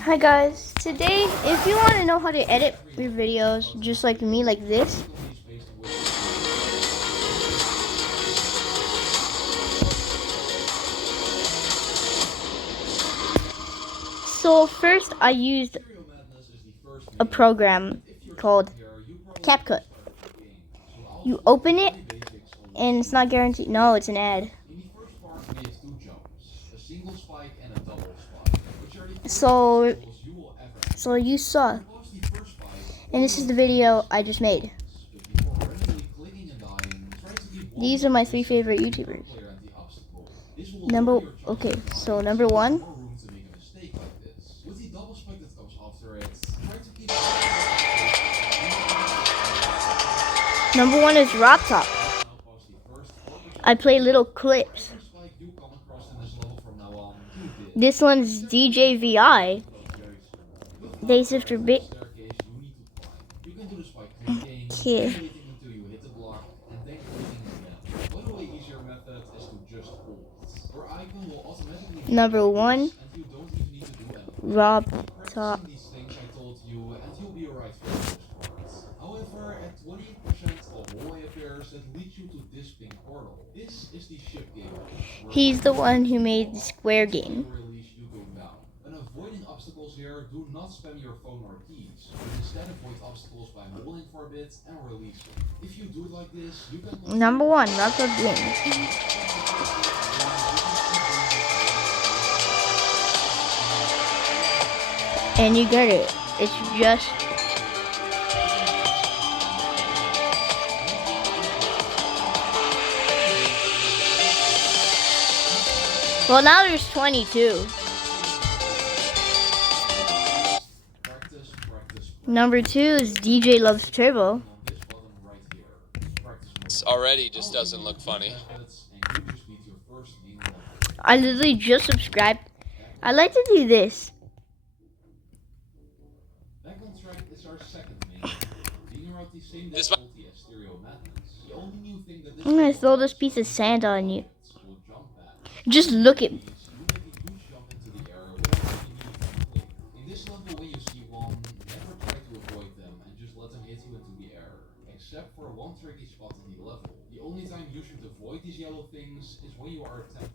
Hi guys, today if you want to know how to edit your videos just like me like this, so first I used a program called CapCut. You open it and it's not guaranteed. No, it's an ad. So you saw, and this is the video I just made. These are my 3 favorite YouTubers. Number one. Number 1 is RobTop. I play little clips. This one's DJVI. Days After Bit. Okay. Number 1, RobTop. He's the one who made the Square game. When avoiding obstacles here, do not spam your phone or keys, but instead avoid obstacles by holding for a bit and releasing. If you do it like this, you can... Number 1, RobTop Games. And you get it. It's just... Well, now there's 22. Number 2 is DJ Loves Turbo. Already just doesn't look funny. I literally just subscribed. I like to do this. I'm gonna throw this piece of sand on you. Just look at me. In this level, when you see one, never try to avoid them and just let them hit you into the air. Except for one tricky spot in the level. The only time you should avoid these yellow things is when you are at 10%.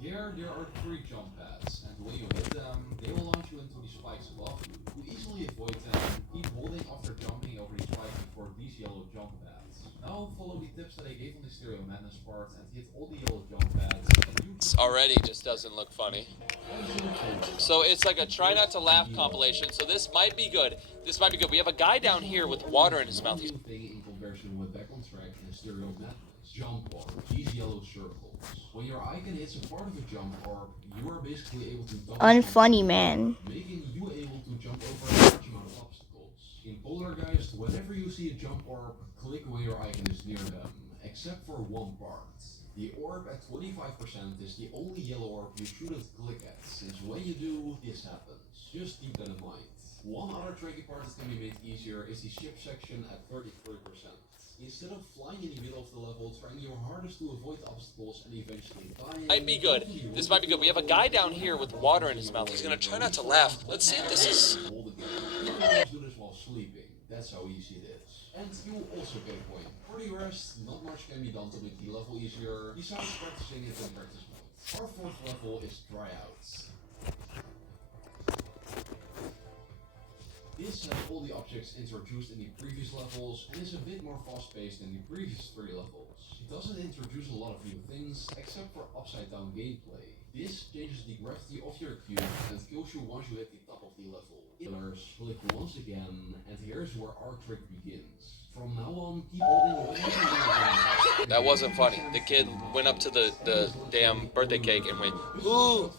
Here, there are 3 jump pads, and when you hit them, they will launch you into the spikes above you. To easily avoid them, keep holding after jumping over the spikes before these yellow jump pads. Now follow the tips that I gave on the Stereo Madness part and hit all the yellow jump pads. Already just doesn't look funny. So it's like a try not to laugh compilation. So this might be good. This might be good. We have a guy down here with water in his mouth. In comparison with Back on Track and Stereo Madness. Jump orb, these yellow circles. When your icon hits a part of a jump orb, you are basically able to double Unfunny man. making you able to jump over a large amount of obstacles. In Poltergeist, whenever you see a jump orb, click when your icon is near them, except for one part. The orb at 25% is the only yellow orb you shouldn't click at, since when you do, this happens. Just keep that in mind. One other tricky part that can be made easier is the ship section at 33%. Instead of flying in the middle of the level, trying your hardest to avoid obstacles and eventually dying... Might be good. This might be good. We have a guy down here with water in his mouth. He's gonna try not to laugh. Let's see if this is... You can always do this while sleeping. That's how easy it is. And you also get a point. For the rest, not much can be done to make the level easier, besides practicing it in practice mode. Our 4th level is Tryouts. This has all the objects introduced in the previous levels and is a bit more fast-paced than the previous 3 levels. It doesn't introduce a lot of new things, except for upside-down gameplay. This changes the gravity of your cube and kills you once you hit the top of the level. Pillars, click once again, and here's where our trick begins. From now on, keep holding That wasn't funny. The kid went up to the damn birthday cake and went, ooh,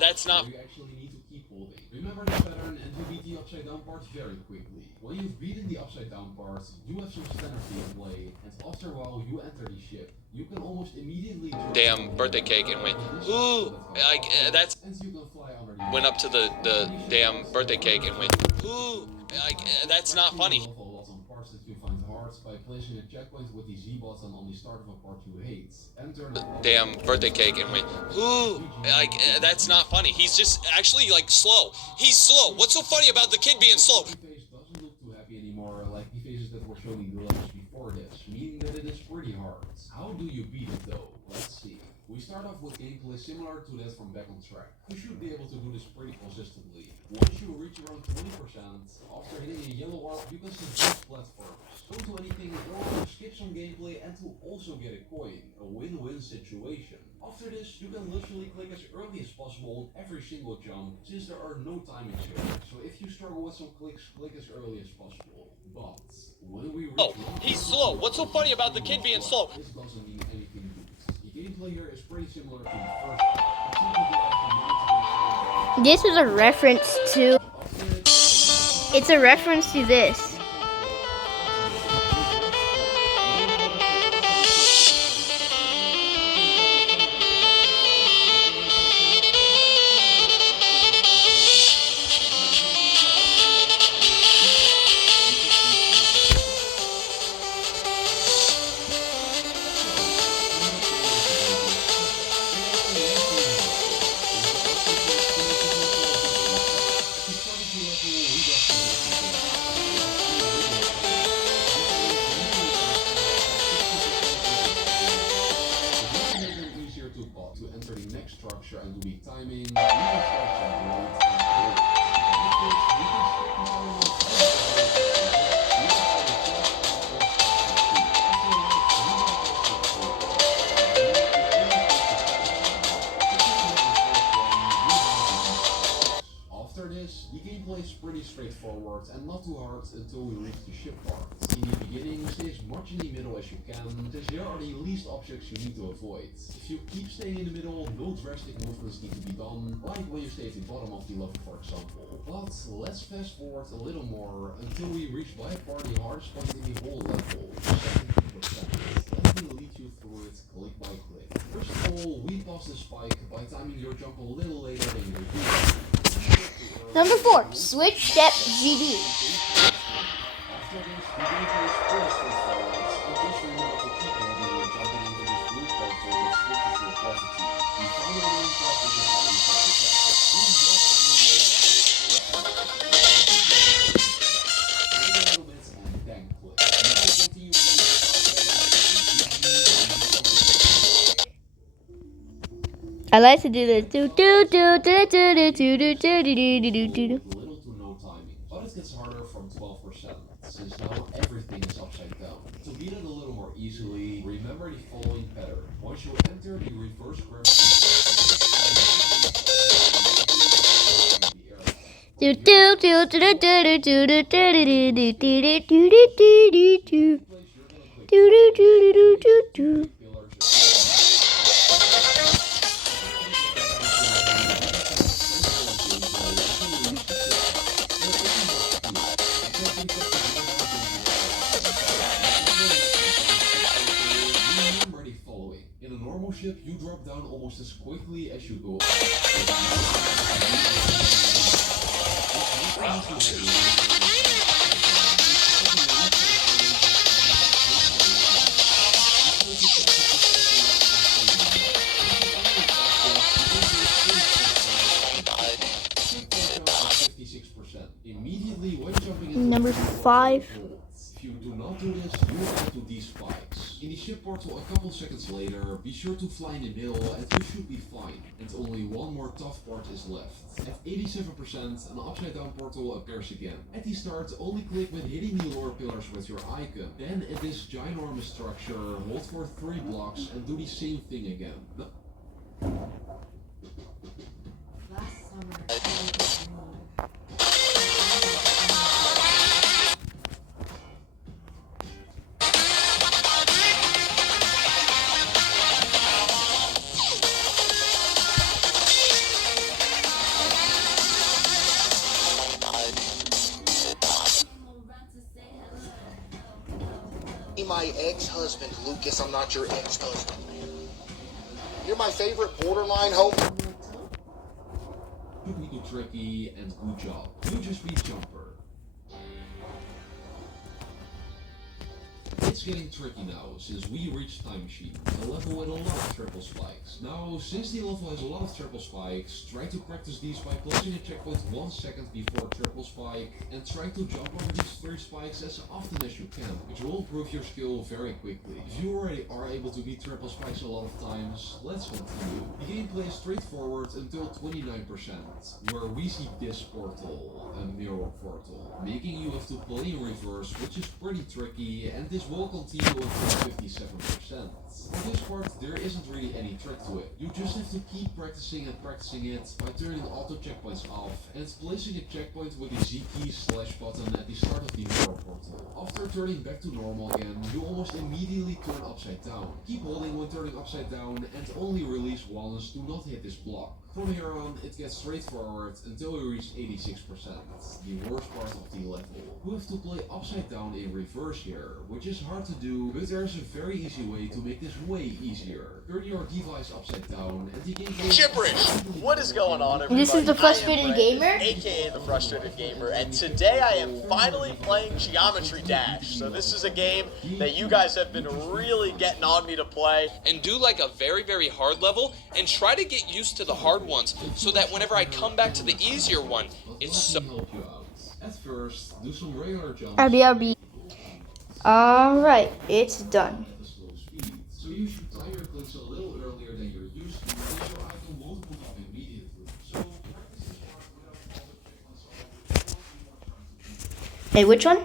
that's not... You actually need to keep holding. Remember the pattern and you beat the upside down part very quickly. When you've beaten the upside down part, you have some standard gameplay, and after a while you enter the ship. You can almost immediately damn birthday cake and went, ooh, that's... And you can fly under the Went up to the damn birthday cake and went, ooh, that's not funny. Lots on parts that you find hard by placing a checkpoint with the Z button on the start of a part you hate. Enter Damn birthday cake and we like that's not funny. He's just actually like slow. He's slow. What's so funny about the kid being slow? The face doesn't look too happy anymore, like the faces that were shown in the levels before this, meaning that it is pretty hard. How do you beat it though? Let's see. We start off with gameplay similar to that from Back on Track. You should be able to do this pretty consistently. Once you reach around 20%, after hitting a yellow arc, you can see both platforms. Don't do anything or skip some gameplay and to also get a coin. A win-win situation. After this, you can literally click as early as possible on every single jump, since there are no timings here. So if you struggle with some clicks, click as early as possible. But when we reach He's slow. What's so funny about the kid being slow? this doesn't mean anything good. The gameplay here is pretty similar to the first part. This is a reference to. It's a reference to this. To enter the next structure and do the timing, you can start some roads and build. After this, the gameplay is pretty straightforward and not too hard until we reach the ship part. In the beginning, stay as much in the middle as you can, since here are the least objects you need to avoid. If you keep staying in the middle, no drastic movements need to be done, like when you stay at the bottom of the level for example. But let's fast forward a little more until we reach by far the hardest point in the whole level, 70%. Let me lead you through it click by click. First of all, we pass the spike by timing your jump a little later than you do. Number 4, switch step ZD. After this, the gameplay is pretty straightforward, and just remember to keep moving when jumping into this blue portal that switches your gravity. The final one part is a very fast attack. Do not a little bit and then click. Now continue playing I like to do this. Do do do do do do do do do do do do do. little to no timing, but it gets harder from 12%, since now everything is upside down. To beat it a little more easily, remember the following pattern. Once you enter the reverse gravity, Do do do do do do do do do do do do do do do do do. Remember the following. In a normal ship, you drop down almost as quickly as you go up. Immediately when jumping into Number the ship 5. portal, if you do not do this, you will get to these spikes. In the ship portal a couple seconds later, be sure to fly in the middle and you should be fine. And only one more tough part is left. At 87%, an upside down portal appears again. At the start, only click when hitting the lower pillars with your icon. Then in this ginormous structure, hold for 3 blocks and do the same thing again. Last summer, my ex-husband, Lucas. I'm not your ex-husband. You're my favorite borderline hope. Should be too tricky and good job. You just beat Jumper. This It's getting tricky now, since we reached Time Machine, a level with a lot of triple spikes. Now, since the level has a lot of triple spikes, try to practice these by closing a checkpoint 1 second before triple spike, and try to jump over these 3 spikes as often as you can, which will improve your skill very quickly. If you already are able to beat triple spikes a lot of times, let's continue. The gameplay is straightforward until 29%, where we see this portal, a mirror portal, making you have to play in reverse, which is pretty tricky, and this will continue until 57%. For this part, there isn't really any trick to it. You just have to keep practicing and practicing it by turning auto checkpoints off and placing a checkpoint with the Z key / button at the start of the mirror portal. After turning back to normal again, you almost immediately turn upside down. Keep holding when turning upside down and only release once to not hit this block. From here on, it gets straightforward until you reach 86%, the worst part of the level. You have to play upside down in reverse here, which is hard to do, but there's a very easy way to make this way easier. Turn your device upside down and the gameplay... Gibberish! What is going on, everybody? This is the Frustrated I am Brandon, Gamer? aka the Frustrated Gamer, and today I am finally playing Geometry Dash. So this is a game that you guys have been really getting on me to play. And do like a very, very hard level and try to get used to the hard ones so that whenever I come back to the easier one, it's so... help you out. At first, do some regular jumps. RBRB. Alright, it's done. At a slow speed. So you should time your clicks a little earlier than you're used to, and your item won't move up immediately. So practice this part without all the checkpoints off. Hey, which one?